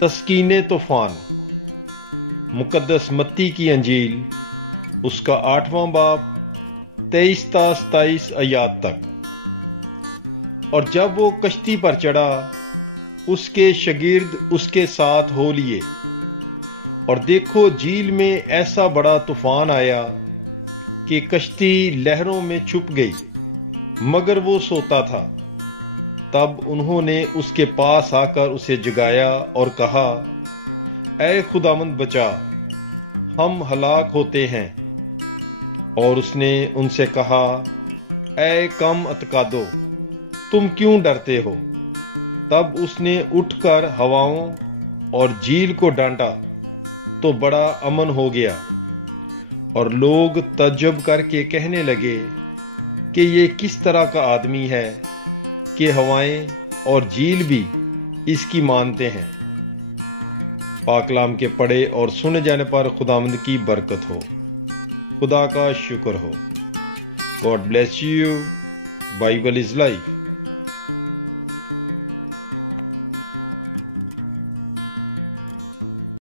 تسکین طوفان، مقدس متی کی انجیل، اس کا 8واں باب 23 تا 27 آیات تک۔ اور جب وہ کشتی پر چڑھا، اس کے شاگرد اس کے ساتھ ہو لیے، اور دیکھو جھیل میں ایسا بڑا طوفان آیا کہ کشتی لہروں میں چھپ گئی، مگر وہ سوتا تھا۔ تب انہوں نے اس کے پاس آ کر اسے جگایا اور کہا، اے خداوند بچا، ہم ہلاک ہوتے ہیں۔ اور اس نے ان سے کہا، اے کم اعتقادو، تم کیوں ڈرتے ہو؟ تب اس نے اٹھ کر ہواؤں اور جھیل کو ڈانٹا تو بڑا امن ہو گیا۔ اور لوگ تعجب کر کے کہنے لگے کہ یہ کس طرح کا آدمی ہے کہ ہوائیں اور جھیل بھی اس کی مانتے ہیں۔ پاک کلام کے پڑھے اور سنے جانے پر خداوند کی برکت ہو۔ خدا کا شکر ہو۔ God bless you. Bible is life.